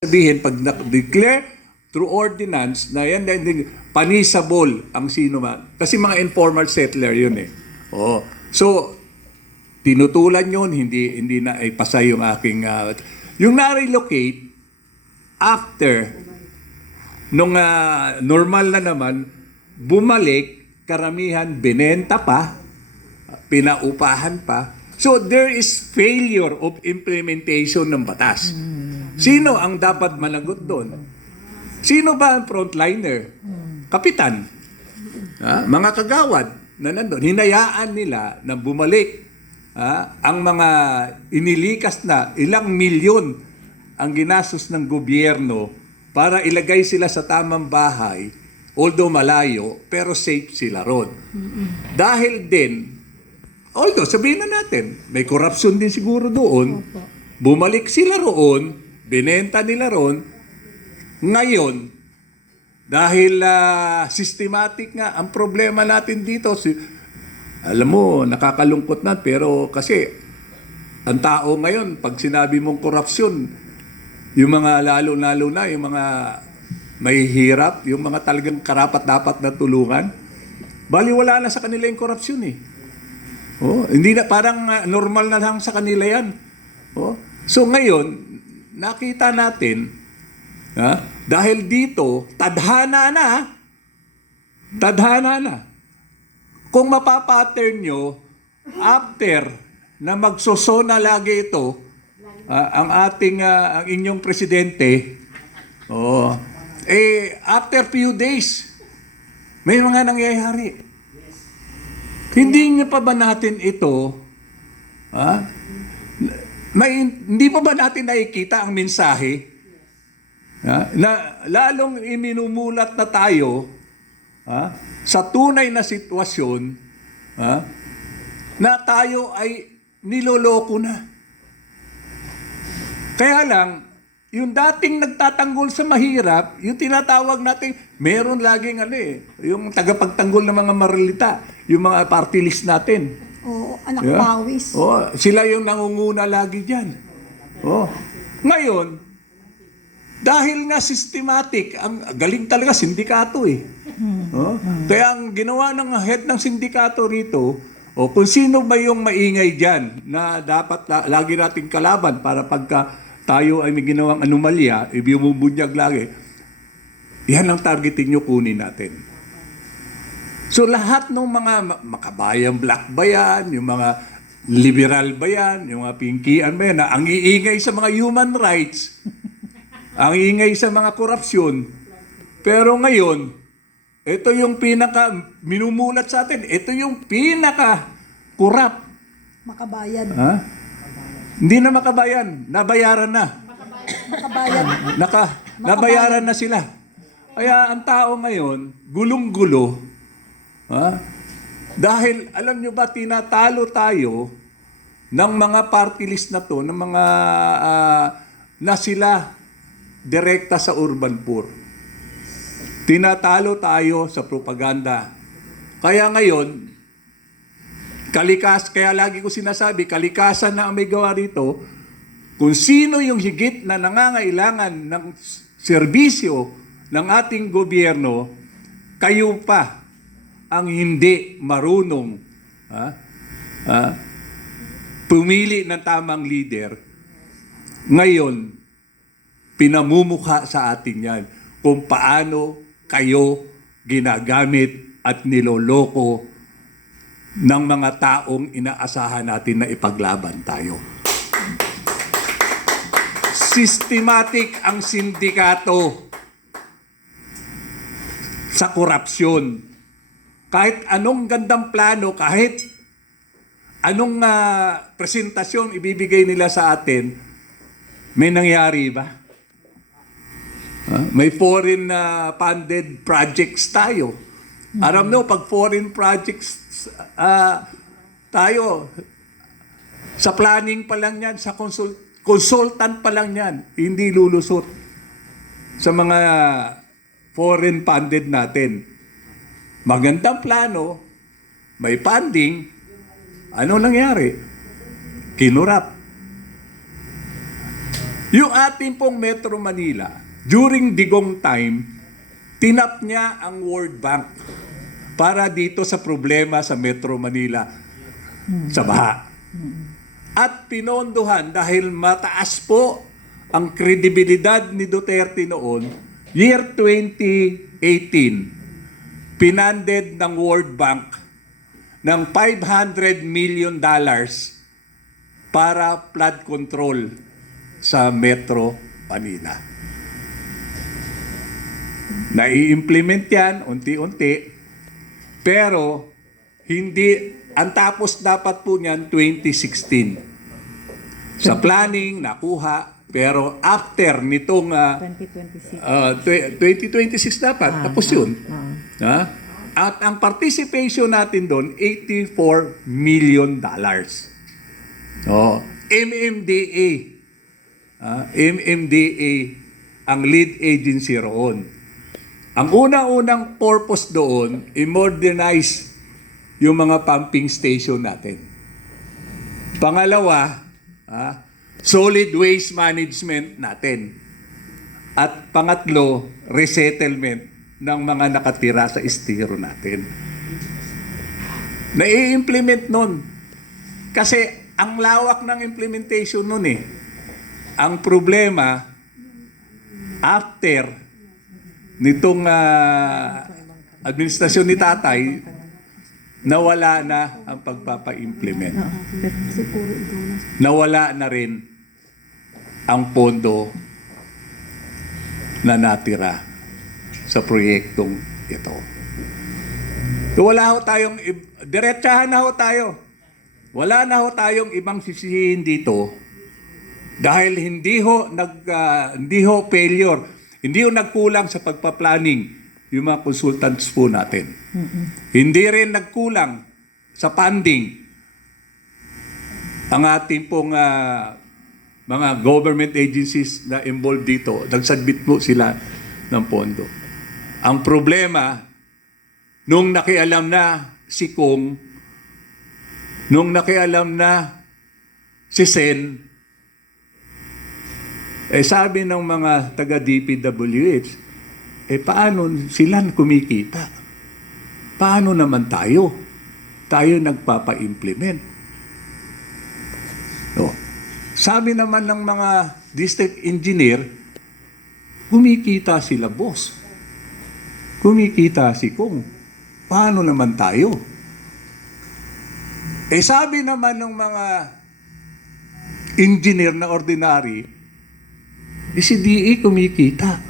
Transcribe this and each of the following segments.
Sabihin, pag declare through ordinance na yan, panisable ang sino man. Kasi mga informal settler yun eh. Oh. So, tinutulan yun, hindi na ipasa yung aking... yung na-relocate, after, nung normal na naman, bumalik, karamihan, binenta pa, pinaupahan pa. So, there is failure of implementation ng batas. Sino ang dapat managot doon? Sino ba ang frontliner? Kapitan. Mga kagawad na nandun. Hinayaan nila na bumalik ang mga inilikas na ilang milyon ang ginastos ng gobyerno para ilagay sila sa tamang bahay, although malayo, pero safe sila ron. Dahil din, although sabihin na natin, may corruption din siguro doon, bumalik sila roon, binenta nila ron. Ngayon, dahil systematic nga, ang problema natin dito, alam mo, nakakalungkot na, pero kasi, ang tao ngayon, pag sinabi mong korupsyon, yung mga lalo-lalo na, yung mga mahihirap, yung mga talagang karapat-dapat na tulungan, baliwala na sa kanila yung korupsyon eh. Hindi na, parang normal na lang sa kanila yan. So ngayon, nakita natin, dahil dito, tadhana na. Kung mapapattern nyo, after na magsosona lagi ito, ang inyong presidente, after few days, may mga nangyayari. Hindi pa ba natin ito, hindi pa ba natin nakikita ang mensahe na lalong iminumulat na tayo sa tunay na sitwasyon na tayo ay niloloko na. Kaya lang, yung dating nagtatanggol sa mahirap, yung tinatawag natin, meron laging yung tagapagtanggol ng mga marilita, yung mga party list natin. Anak pawis. Sila yung nangunguna lagi dyan. Ngayon, dahil nga systematic, ang galing talaga sindikato eh. Kaya ang ginawa ng head ng sindikato rito, kung sino ba yung maingay dyan na dapat lagi nating kalaban para pagka tayo ay may ginawang anomalya, ibumubunyag lagi, yan ang targeting nyo, kunin natin. So lahat ng mga makabayang black ba yan, yung mga liberal ba yan, yung mga pinkian ba yan, na ang iingay sa mga human rights, ang iingay sa mga korupsyon. Pero ngayon, ito yung minumulat sa atin, ito yung pinaka-kurap. Makabayan. Hindi na makabayan, nabayaran na. Makabayan. Nabayaran na sila. Kaya ang tao ngayon, gulong-gulo, dahil alam nyo ba, tinatalo tayo ng mga party list na to, ng mga na sila direkta sa urban poor. Tinatalo tayo sa propaganda. Kaya ngayon, kaya lagi ko sinasabi, kalikasan na ang may gawa rito, kung sino yung higit na nangangailangan ng serbisyo ng ating gobyerno, kayo pa ang hindi marunong pumili ng tamang leader. Ngayon, pinamumukha sa atin yan kung paano kayo ginagamit at niloloko ng mga taong inaasahan natin na ipaglaban tayo. Systematic ang sindikato sa korupsyon. Kahit anong gandang plano, kahit anong presentasyon ibibigay nila sa atin, may nangyari ba? May foreign funded projects tayo. Alam mo, pag foreign projects tayo, sa planning pa lang yan, sa consultant pa lang yan, hindi lulusot sa mga foreign funded natin. Magandang plano, may funding, ano nangyari? Kinurap. Yung ating pong Metro Manila, during Digong time, tinap niya ang World Bank para dito sa problema sa Metro Manila sa baha. At pinondohan dahil mataas po ang kredibilidad ni Duterte noon, year 2018, pinanded ng World Bank ng $500 million para flood control sa Metro Manila. Nai-implement yan unti-unti, pero hindi, ang tapos dapat po niyan 2016. Sa planning, nakuha, pero after nitong 2026. 2026 dapat, tapos yun. Ha? At ang participation natin doon, $84 million. So, MMDA. MMDA ang lead agency roon. Ang unang-unang purpose doon, i-modernize yung mga pumping station natin. Pangalawa, solid waste management natin. At pangatlo, resettlement ng mga nakatira sa estero natin. Na-i-implement nun. Kasi ang lawak ng implementation nun eh. Ang problema, after nitong administrasyon ni Tatay, nawala na ang pagpapa-implement. Nawala na rin ang pondo na natira sa proyektong ito. So wala ho tayong, diretsahan na ho tayo. Wala na ho tayong ibang sisihin dito dahil hindi ho failure, hindi ho nagkulang sa pagpa-planning yung mga consultants po natin. Hindi rin nagkulang sa funding ang ating pong mga government agencies na involved dito. Nagsubmit po sila ng pondo. Ang problema, nung nakialam na si Kong, nung nakialam na si Sen, sabi ng mga taga-DPWH, paano sila kumikita? Paano naman tayo? Tayo nagpapa-implement. No. Sabi naman ng mga district engineer, kumikita sila, boss. Kumikita si Kong. Paano naman tayo? Sabi naman ng mga engineer na ordinary, si DE kumikita.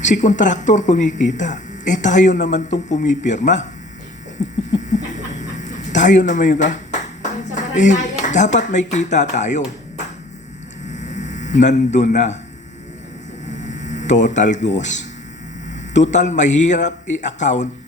Si kontraktor kumikita. Tayo naman tong pumipirma. Tayo naman yung dapat may kita tayo. Nandun na. Total goes. Total mahirap i-account